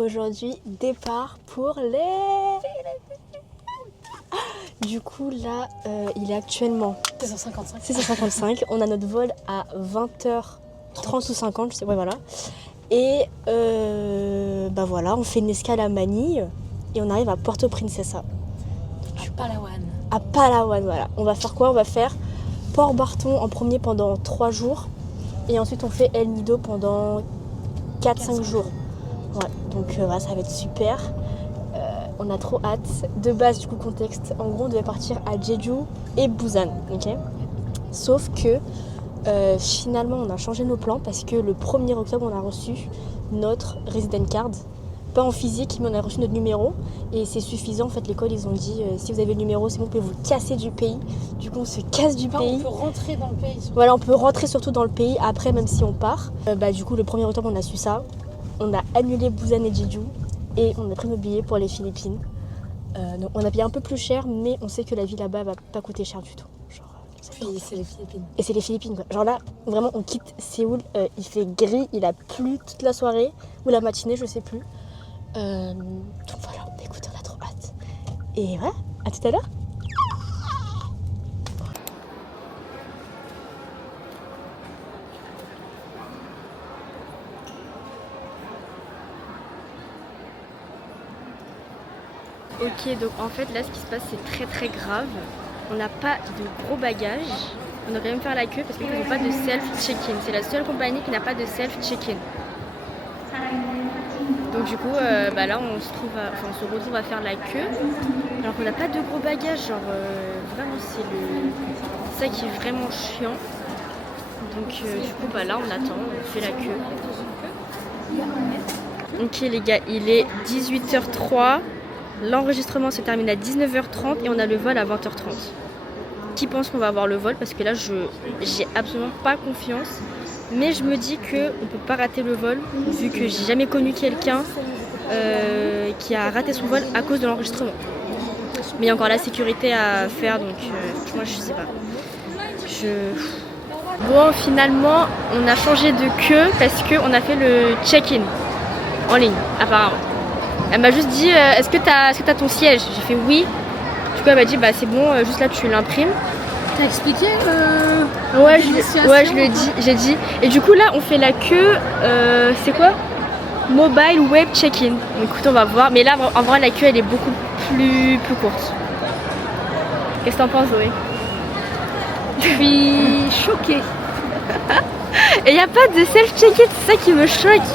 aujourd'hui, départ pour les... Du coup là, il est actuellement 16h55. On a notre vol à 20h30 ou 50, je sais, ouais voilà. Et bah voilà, on fait une escale à Manille et on arrive à Puerto Princesa. À Palawan, voilà. On va faire quoi? On va faire Port Barton en premier pendant 3 jours. Et ensuite on fait El Nido pendant 4-5 jours. Ouais, donc voilà, ça va être super. On a trop hâte. De base, du coup, contexte, en gros, on devait partir à Jeju et Busan, ok. Sauf que finalement, on a changé nos plans parce que le 1er octobre, on a reçu notre resident card. Pas en physique, mais on a reçu notre numéro et c'est suffisant. En fait, l'école, ils ont dit si vous avez le numéro, c'est bon, vous pouvez vous casser du pays. Du coup, on se casse du pays. On peut rentrer dans le pays. Voilà, on peut rentrer surtout dans le pays après, même si on part. Du coup, le 1er octobre, on a su ça. On a annulé Busan et Jeju et on a pris nos billets pour les Philippines. Donc on a payé un peu plus cher, mais on sait que la vie là-bas va pas coûter cher du tout. Genre, puis c'est les Philippines. Et c'est les Philippines, quoi. Genre là, vraiment, on quitte Séoul, il fait gris, il a plu toute la soirée ou la matinée, je sais plus. Donc voilà, écoute, on a trop hâte. Et voilà, à tout à l'heure. Ok, donc en fait là ce qui se passe c'est très très grave. On n'a pas de gros bagages. On doit quand même faire la queue parce qu'ils n'ont pas de self-check-in. C'est la seule compagnie qui n'a pas de self-check-in. Donc du coup là on se retrouve à faire la queue. Alors qu'on n'a pas de gros bagages. Genre vraiment c'est ça qui est vraiment chiant. Donc du coup là on attend, on fait la queue. Ok les gars, il est 18h03. L'enregistrement se termine à 19h30 et on a le vol à 20h30. Qui pense qu'on va avoir le vol? Parce que là, j'ai absolument pas confiance. Mais je me dis qu'on peut pas rater le vol, vu que j'ai jamais connu quelqu'un qui a raté son vol à cause de l'enregistrement. Mais il y a encore la sécurité à faire, donc moi je sais pas. Bon, finalement, on a changé de queue parce qu'on a fait le check-in en ligne, apparemment. Elle m'a juste dit est-ce que t'as ton siège? J'ai fait oui. Du coup elle m'a dit c'est bon, juste là tu l'imprimes. T'as expliqué Ouais, je le dis, j'ai dit. Et du coup là on fait la queue, c'est quoi? Mobile Web Check-in. Donc écoute, on va voir. Mais là en vrai la queue elle est beaucoup plus courte. Qu'est-ce que t'en penses, Zoé? Je suis choquée. Et il n'y a pas de self-check-in, c'est ça qui me choque.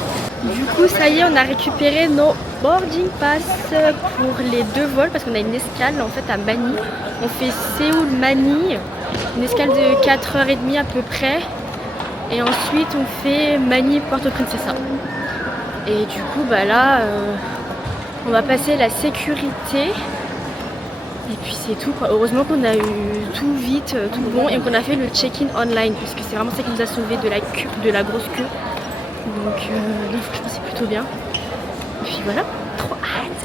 Du coup ça y est, on a récupéré nos boarding pass pour les 2 vols parce qu'on a une escale en fait à Manille. On fait Séoul-Manille, une escale de 4h30 à peu près. Et ensuite on fait Manille-Puerto Princesa. Et du coup là on va passer la sécurité. Et puis c'est tout quoi. Heureusement qu'on a eu tout vite, tout bon et qu'on a fait le check-in online parce que c'est vraiment ça qui nous a sauvé de la grosse queue. Donc franchement c'est plutôt bien. Et puis voilà, trop hâte.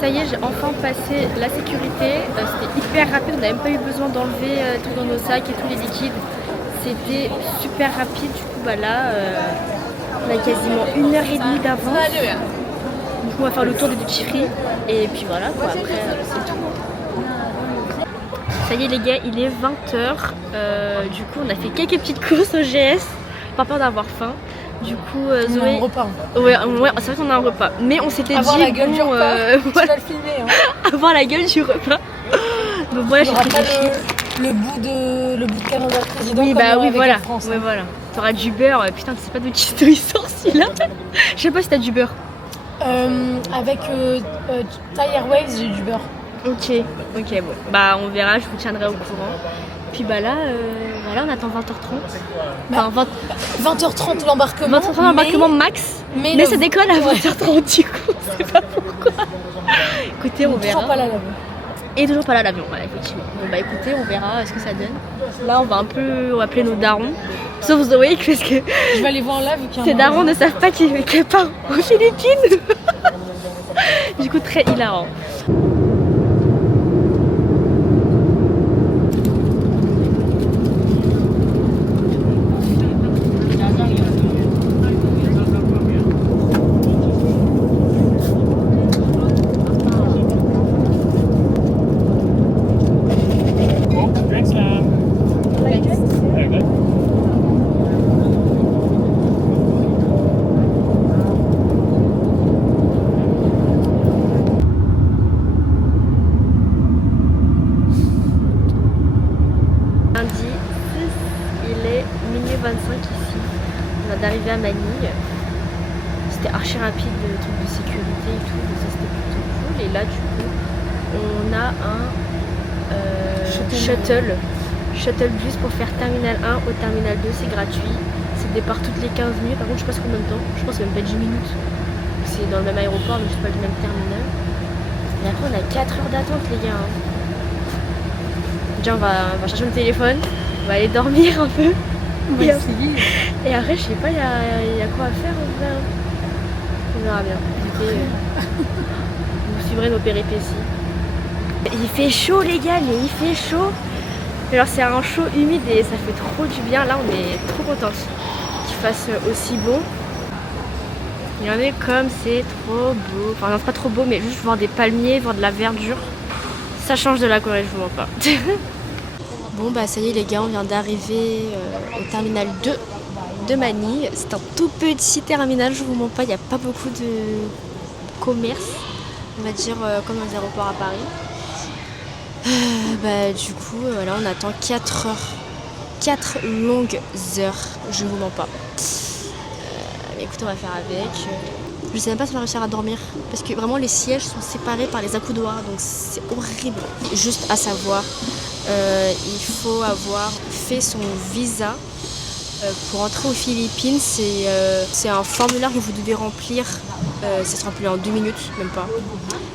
Ça y est, j'ai enfin passé la sécurité. C'était hyper rapide, on n'a même pas eu besoin d'enlever tout dans nos sacs et tous les liquides. C'était super rapide. Du coup là, on a quasiment 1h30 d'avance. Du coup on va faire le tour des duty free. Et puis voilà quoi, après c'est tout. Ça y est les gars, il est 20h. Du coup on a fait quelques petites courses au GS. Pas peur d'avoir faim. Du coup, Zoé. On a un repas. Ouais, c'est vrai qu'on a un repas. Mais on s'était dit. La gueule du repas. Tu voilà. vas le filmer. Hein. Avoir la gueule du repas. Donc voilà, j'ai pris le bout de calendrier président. Oui, comme voilà. France, Ouais, voilà. T'auras du beurre. Putain, tu sais pas d'où il sort celui-là. Je sais pas si t'as du beurre. Avec Thai Airways, j'ai du beurre. Ok, bon. On verra, je vous tiendrai au courant. Puis là, on attend 20h30. 20h30 l'embarquement. 20h30 l'embarquement max. Mais ça décolle à 20h30 du coup, c'est pas pourquoi. Écoutez, on verra. Toujours pas là l'avion. Et toujours pas là l'avion, voilà, effectivement. Bon écoutez, on verra ce que ça donne. Là, on va appeler nos darons. Sauf Zoé, parce que je vais aller voir là vu qu'il y a ces darons ne savent pas qu'il part aux Philippines. Du coup, très hilarant. a un shuttle bus pour faire terminal 1 au terminal 2, c'est gratuit. C'est départ toutes les 15 minutes, par contre je sais pas combien de temps, je pense que c'est même pas 10 minutes. C'est dans le même aéroport mais je sais pas le même terminal. Et après on a 4 heures d'attente les gars. Déjà on va chercher le téléphone, on va aller dormir un peu. On va essayer. Et après je sais pas, il y a quoi à faire en vrai. On verra bien. Vous suivrez nos péripéties. Il fait chaud les gars, mais il fait chaud. Alors c'est un chaud humide et ça fait trop du bien. Là on est trop contents qu'il fasse aussi beau. Il y en a comme c'est trop beau. Enfin non c'est pas trop beau mais juste voir des palmiers, voir de la verdure. Ça change de la Corée, je vous mens pas. Bon bah ça y est les gars, on vient d'arriver au terminal 2 de Manille. C'est un tout petit terminal, je vous mens pas, il n'y a pas beaucoup de commerce. On va dire comme dans les aéroports à Paris. Du coup, là on attend 4 heures. 4 longues heures, je vous mens pas. Écoutez, on va faire avec. Je sais même pas si on va réussir à dormir. Parce que vraiment les sièges sont séparés par les accoudoirs. Donc c'est horrible. Juste à savoir, il faut avoir fait son visa. Pour entrer aux Philippines, c'est un formulaire que vous devez remplir. Ça se remplit en 2 minutes, même pas.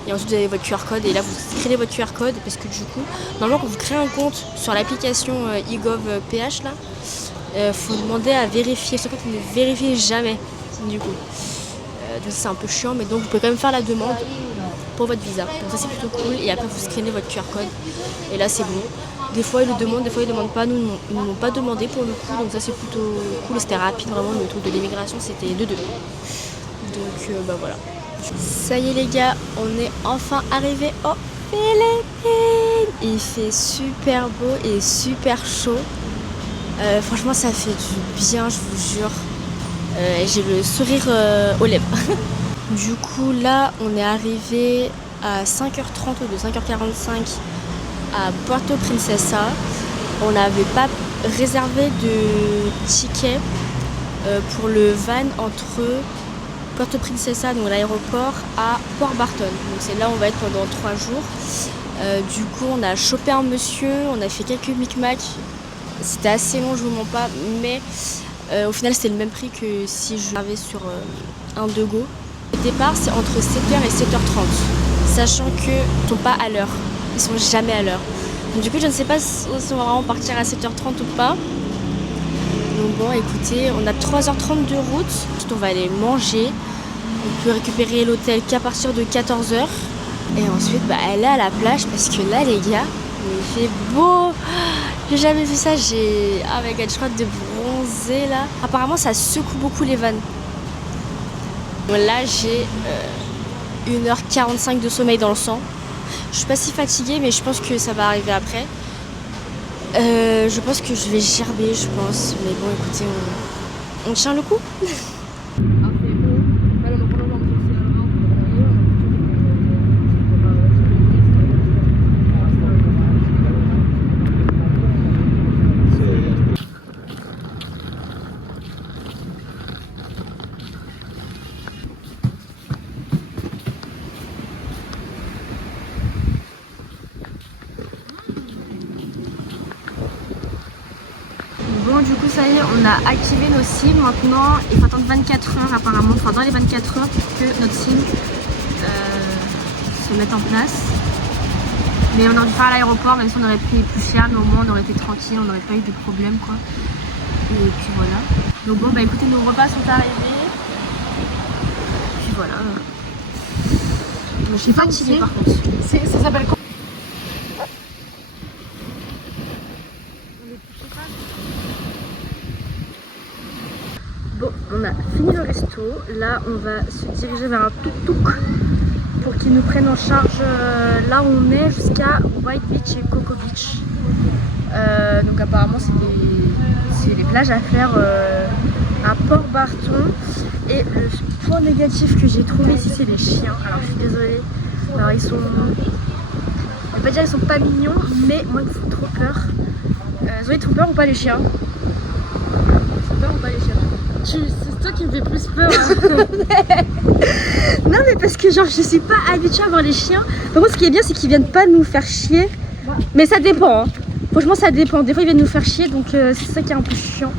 Et ensuite vous avez votre QR code et là vous créez votre QR code parce que du coup, normalement quand vous créez un compte sur l'application eGov.ph là, faut demander à vérifier, sauf que vous ne vérifiez jamais du coup. Donc c'est un peu chiant mais donc vous pouvez quand même faire la demande pour votre visa. Donc ça c'est plutôt cool et après vous screenez votre QR code et là c'est bon. Des fois ils le demandent, des fois ils ne demandent pas, nous ils ne m'ont pas demandé pour le coup donc ça c'est plutôt cool et c'était rapide vraiment, le truc de l'immigration c'était 2-2. Donc voilà. Ça y est les gars, on est enfin arrivé aux Philippines. Il fait super beau et super chaud. Franchement ça fait du bien, je vous jure. J'ai le sourire aux lèvres. Du coup là on est arrivé à 5h30 ou de 5h45 à Puerto Princesa. On n'avait pas réservé de ticket pour le van entre Puerto Princesa, donc l'aéroport, à Port Barton. Donc c'est là où on va être pendant 3 jours. Du coup on a chopé un monsieur, on a fait quelques micmacs. C'était assez long, je vous mens pas, mais au final c'était le même prix que si je l'avais sur un de go. Le départ c'est entre 7h et 7h30, sachant qu'ils ne sont pas à l'heure, ils sont jamais à l'heure. Donc, du coup je ne sais pas si on va vraiment partir à 7h30 ou pas. Donc bon écoutez, on a 3h30 de route, ensuite on va aller manger. On peut récupérer l'hôtel qu'à partir de 14h. Et ensuite aller à la plage parce que là les gars, il fait beau. J'ai jamais vu ça, ah my god, je crois de bronzer là. Apparemment ça secoue beaucoup les vannes. Bon, là j'ai 1h45 de sommeil dans le sang. Je suis pas si fatiguée mais je pense que ça va arriver après. Je pense que je vais gerber, je pense. Mais bon écoutez, on tient le coup. Bon du coup ça y est, on a activé nos SIM maintenant, il faut attendre 24 heures apparemment, enfin dans les 24 heures pour que notre SIM se mette en place. Mais on aurait dû faire à l'aéroport, même si on aurait payé plus cher, mais au moins on aurait été tranquille, on n'aurait pas eu de problème quoi. Et puis voilà. Donc bon écoutez, nos repas sont arrivés. Puis voilà. Je suis fatiguée par contre. Ça s'appelle quoi? Bon, on a fini le resto. Là, on va se diriger vers un tuk-tuk pour qu'ils nous prennent en charge là où on est jusqu'à White Beach et Coco Beach. Donc apparemment, c'est des plages à faire à Port Barton. Et le point négatif que j'ai trouvé ici, c'est les chiens. Alors, je suis désolée. Alors, ils sont... Je vais pas dire qu'ils sont pas mignons, mais moi, ils me font trop peur. Zoé, ils te font peur ou pas les chiens? Ils te font peur ou pas les chiens? toi qui me fais plus peur. Hein. Non mais parce que genre je suis pas habituée à voir les chiens. Par contre ce qui est bien c'est qu'ils viennent pas nous faire chier. Mais ça dépend hein. Franchement ça dépend. Des fois ils viennent nous faire chier donc c'est ça qui est un peu chiant.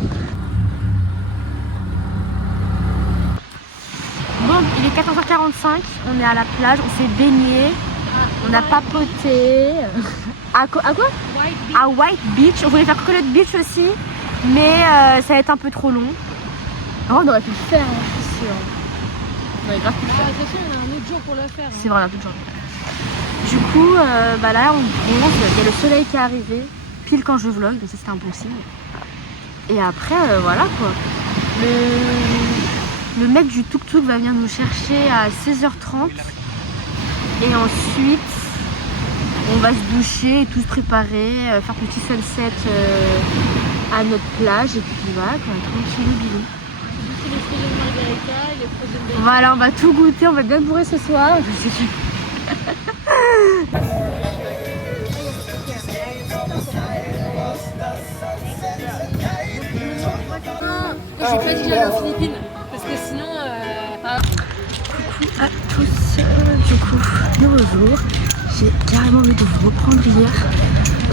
Bon il est 14h45, on est à la plage, on s'est baigné, on a papoté. À quoi? À White Beach. On voulait faire Coconut Beach aussi. Mais ça va être un peu trop long. Oh, on aurait pu le faire, hein, je suis sûre. On aurait grave pu le faire. C'est sûr, on a un autre jour pour le faire. C'est vrai, on a plus de jour. Du coup, bah là, on bronze. Il y a le soleil qui est arrivé, pile quand je vlog, donc ça c'était un bon signe. Et après, voilà quoi. Le mec du tuk-tuk va venir nous chercher à 16h30. Et ensuite, on va se doucher et tout se préparer, faire petit sunset à notre plage et puis voilà, tranquille bilou. Voilà, on va tout goûter, on va bien bourrer ce soir. Je sais. J'ai pas dit que j'allais aux Philippines parce que sinon. Coucou à tous, du coup, nouveau jour. J'ai carrément envie de vous reprendre hier.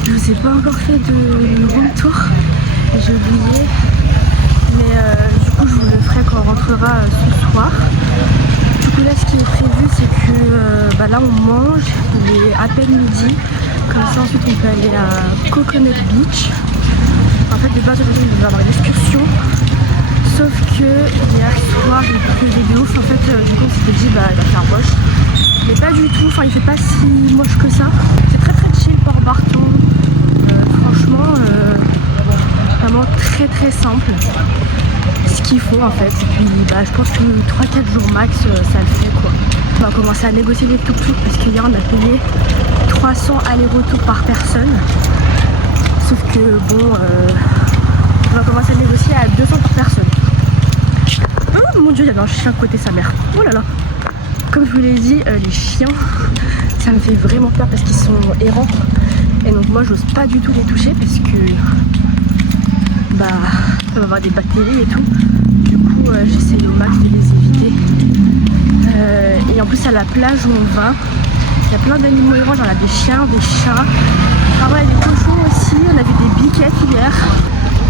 Je vous ai pas encore fait de room tour. J'ai oublié. Mais du coup je vous le ferai quand on rentrera ce soir. Du coup là ce qui est prévu c'est que bah, là on mange, il est à peine midi. Comme ça ensuite on peut aller à Coconut Beach. En fait de base aujourd'hui on devait avoir une excursion. Sauf que hier soir il pleuvait de ouf. En fait du coup on s'était dit bah il va faire moche. Mais pas du tout, enfin il fait pas si moche que ça. C'est très très chill Port Barton. Franchement vraiment très très simple. Ce qu'il faut en fait. Et puis bah, je pense que 3-4 jours max ça le fait quoi. On va commencer à négocier les tuk-tuk parce qu'hier on a payé 300 allers-retours par personne. Sauf que bon on va commencer à négocier à 200 par personne. Oh mon dieu, il y avait un chien côté sa mère. Oh là là. Comme je vous l'ai dit, les chiens, ça me fait vraiment peur parce qu'ils sont errants. Et donc moi j'ose pas du tout les toucher parce que bah ça va avoir des bactéries et tout. Du coup j'essaie au max de les éviter. Et en plus à la plage où on va, il y a plein d'animaux errants, genre des chiens, des chats. Ah ouais, des cochons aussi, on a vu des biquettes hier.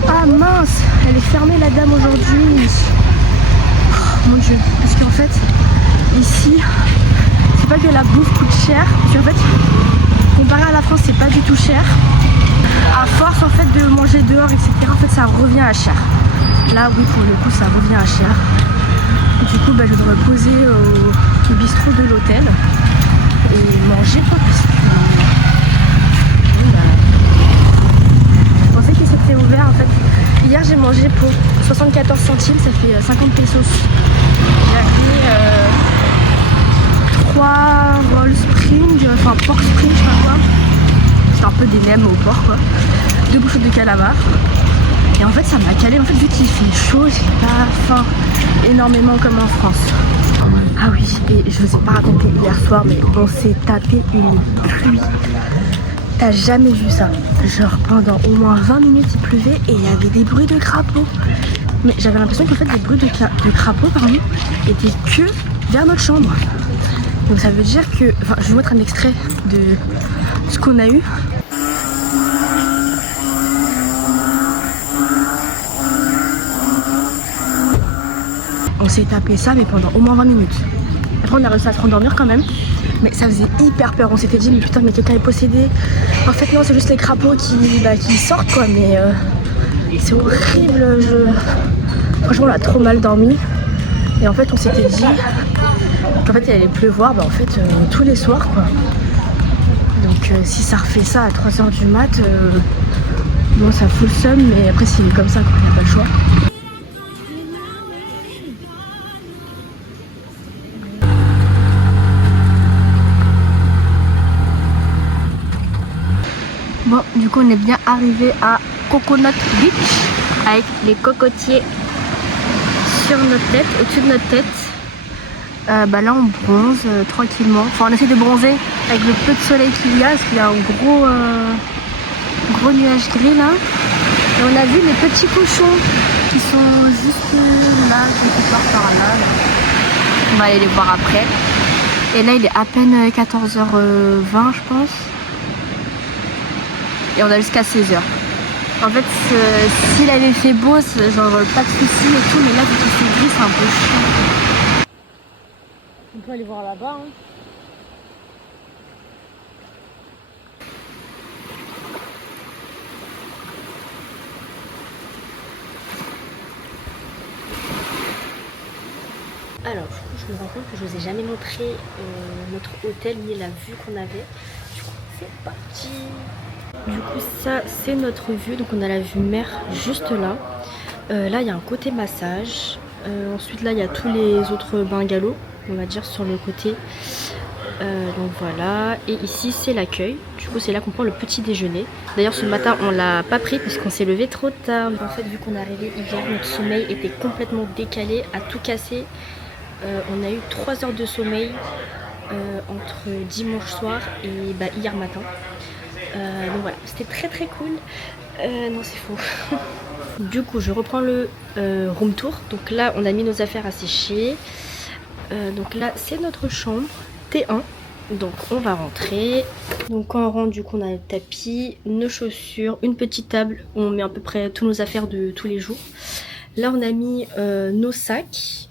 Ah mince, elle est fermée la dame aujourd'hui. Oh, mon dieu, parce qu'en fait ici c'est pas que la bouffe coûte cher, parce qu'en fait comparé à la France c'est pas du tout cher. À force en fait de manger dehors etc, en fait ça revient à cher. Là oui pour le coup ça revient à cher. Du coup bah, je dois me poser au bistrot de l'hôtel et manger quoi parce que je pensais que c'était ouvert en fait. Hier j'ai mangé pour 74 centimes, ça fait 50 pesos. J'avais 3 rolls spring, enfin pork spring je sais pas quoi. C'est un peu des nems au porc quoi. 2 bouchées de calamar. Et en fait ça m'a calé, en fait vu qu'il fait chaud, j'ai pas faim énormément comme en France. Ah oui, et je vous ai pas raconté hier soir mais on s'est tapé une pluie. T'as jamais vu ça? Genre pendant au moins 20 minutes il pleuvait et il y avait des bruits de crapauds. Mais j'avais l'impression qu'en fait les bruits de crapauds pardon, étaient que vers notre chambre. Donc ça veut dire que, enfin je vais vous mettre un extrait de ce qu'on a eu. On s'est tapé ça mais pendant au moins 20 minutes. Après on a réussi à se rendormir quand même. Mais ça faisait hyper peur, on s'était dit mais putain mais quelqu'un est possédé. En fait non c'est juste les crapauds qui sortent quoi mais c'est horrible. Franchement on a trop mal dormi. Et en fait on s'était dit qu'en fait il allait pleuvoir bah, en fait tous les soirs quoi. Donc si ça refait ça à 3h du mat, bon ça fout le seum mais après c'est comme ça quoi, il n'y a pas le choix. Bon, du coup on est bien arrivé à Coconut Beach avec les cocotiers sur notre tête, au-dessus de notre tête. Bah là on bronze tranquillement. Enfin on essaie de bronzer avec le peu de soleil qu'il y a parce qu'il y a un gros nuage gris là. Et on a vu les petits cochons qui sont juste là, ceux qui sortent par là. On va aller les voir après. Et là il est à peine 14h20 je pense. Et on a jusqu'à 16h. En fait s'il avait fait beau, genre pas de soucis et tout, mais là vu qu'il fait gris c'est un peu chiant. On peut aller voir là-bas. Hein. Alors du coup je me rends compte que je vous ai jamais montré notre hôtel ni la vue qu'on avait. Du coup c'est parti. Du coup ça c'est notre vue, donc on a la vue mer juste là. Là il y a un côté massage. Ensuite là il y a tous les autres bungalows, on va dire sur le côté. Donc voilà, et ici c'est l'accueil. Du coup c'est là qu'on prend le petit déjeuner. D'ailleurs ce matin on l'a pas pris parce qu'on s'est levé trop tard. En fait vu qu'on est arrivé hiver, notre sommeil était complètement décalé, à tout casser. On a eu 3 heures de sommeil entre dimanche soir et hier matin. Donc voilà, c'était très cool. Non c'est faux. Du coup je reprends le room tour. Donc là on a mis nos affaires à sécher. Donc là c'est notre chambre T1. Donc on va rentrer. Donc quand on rentre du coup on a le tapis, nos chaussures, une petite table où on met à peu près tous nos affaires de tous les jours. Là on a mis nos sacs.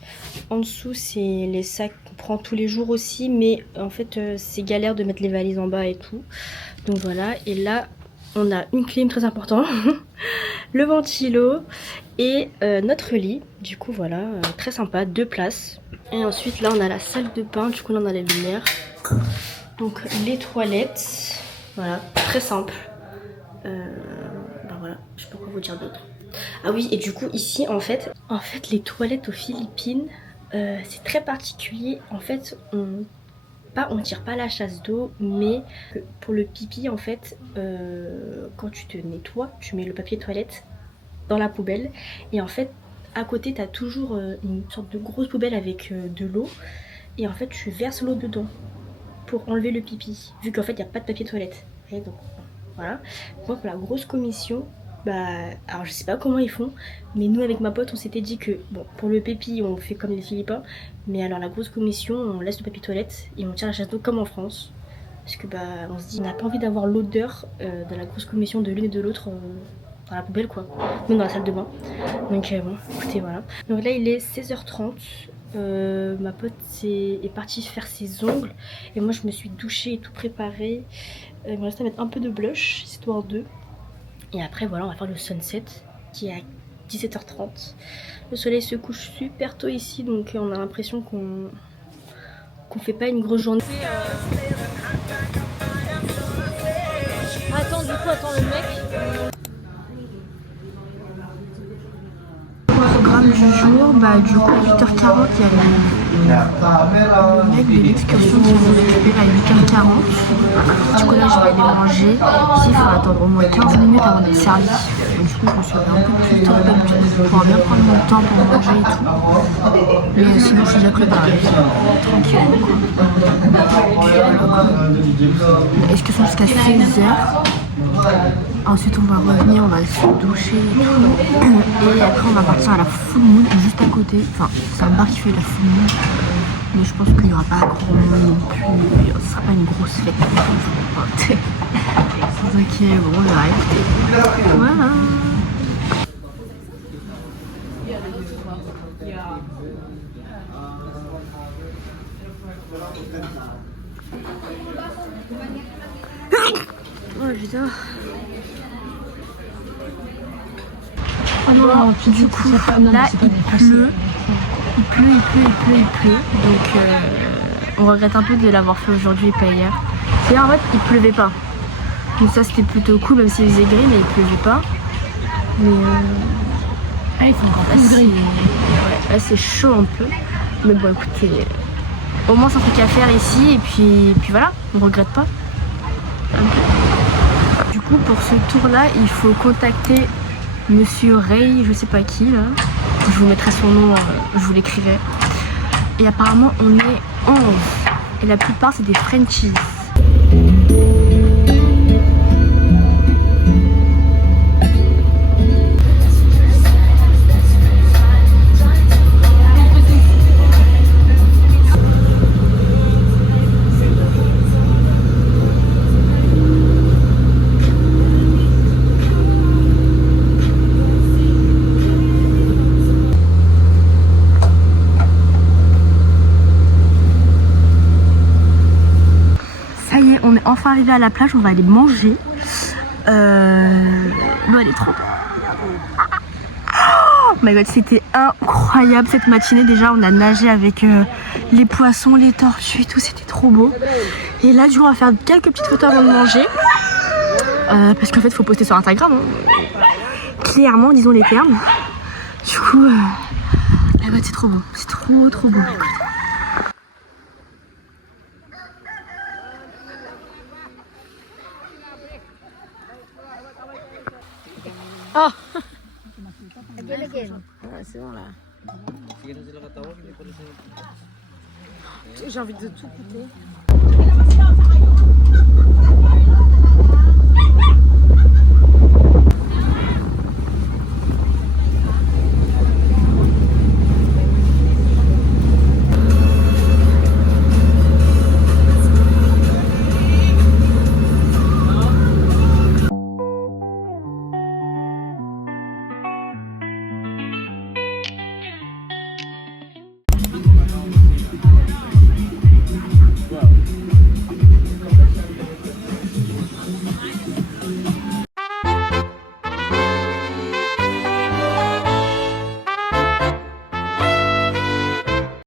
En dessous c'est les sacs qu'on prend tous les jours aussi, mais en fait c'est galère de mettre les valises en bas et tout. Donc voilà, et là on a une clim très importante, le ventilo et notre lit. Du coup voilà, très sympa, 2 places. Et ensuite là on a la salle de bain, du coup là on a les lumières. Donc les toilettes, voilà, très simple. Voilà, je sais pas quoi vous dire d'autre. Ah oui, et du coup ici en fait les toilettes aux Philippines, c'est très particulier. En fait on tire pas la chasse d'eau, mais pour le pipi en fait quand tu te nettoies tu mets le papier toilette dans la poubelle, et en fait à côté tu as toujours une sorte de grosse poubelle avec de l'eau, et en fait tu verses l'eau dedans pour enlever le pipi, vu qu'en fait il n'y a pas de papier toilette. Et donc voilà, donc pour la grosse commission, alors je sais pas comment ils font, mais nous avec ma pote on s'était dit que bon, pour le pépi on fait comme les Philippins, mais alors la grosse commission on laisse le papier toilette et on tire la chasse d'eau comme en France, parce que on se dit on n'a pas envie d'avoir l'odeur de la grosse commission de l'une et de l'autre dans la poubelle quoi, même dans la salle de bain. Donc bon écoutez voilà, donc là il est 16h30. Ma pote est partie faire ses ongles et moi je me suis douchée et tout préparé. Il me reste à mettre un peu de blush histoire de. Et après voilà, on va faire le sunset qui est à 17h30. Le soleil se couche super tôt ici, donc on a l'impression qu'on fait pas une grosse journée. Attends le mec. Programme du jour, du coup à 8h40 il y a le mec de l'excursion qui nous récupère à 8h40. Du coup là je vais aller manger. Ici il faut attendre au moins 15 minutes avant d'être servi. Donc, du coup je me suis fait un peu plus tôt d'habitude pour pouvoir bien prendre mon temps pour manger et tout. Mais sinon je suis déjà préparée. Tranquille quoi. L'excursion jusqu'à 16h. Ensuite on va revenir, on va se doucher et tout. Et après on va partir à la full moon juste à côté. Enfin c'est un bar qui fait la full moon, mais je pense qu'il n'y aura pas grand monde non plus. Ce sera pas une grosse fête. Ok bon on va écouter. Voilà. Oh putain. Oh non, Du coup là il pleut. Donc on regrette un peu de l'avoir fait aujourd'hui et pas hier. Hier en fait il pleuvait pas. Donc ça c'était plutôt cool, même s'il faisait gris, mais il pleuvait pas. Mais il faut encore plus gris. Ouais, là c'est chaud un peu. Mais bon écoutez, au moins c'est un truc à faire ici et puis voilà, on regrette pas. Du coup pour ce tour là il faut contacter Monsieur Ray, je sais pas qui là. Je vous mettrai son nom, je vous l'écrirai. Et apparemment on est 11. Et la plupart c'est des Frenchies. arriver à la plage, on va aller manger. L'eau elle est trop... Oh my god, c'était incroyable cette matinée. Déjà on a nagé avec les poissons, les tortues et tout, c'était trop beau. Et là du coup on va faire quelques petites photos avant de manger. Parce qu'en fait il faut poster sur Instagram, hein. Clairement disons les termes. Du coup c'est trop beau, c'est trop beau. Écoute. Oh. C'est bon là. J'ai envie de tout goûter.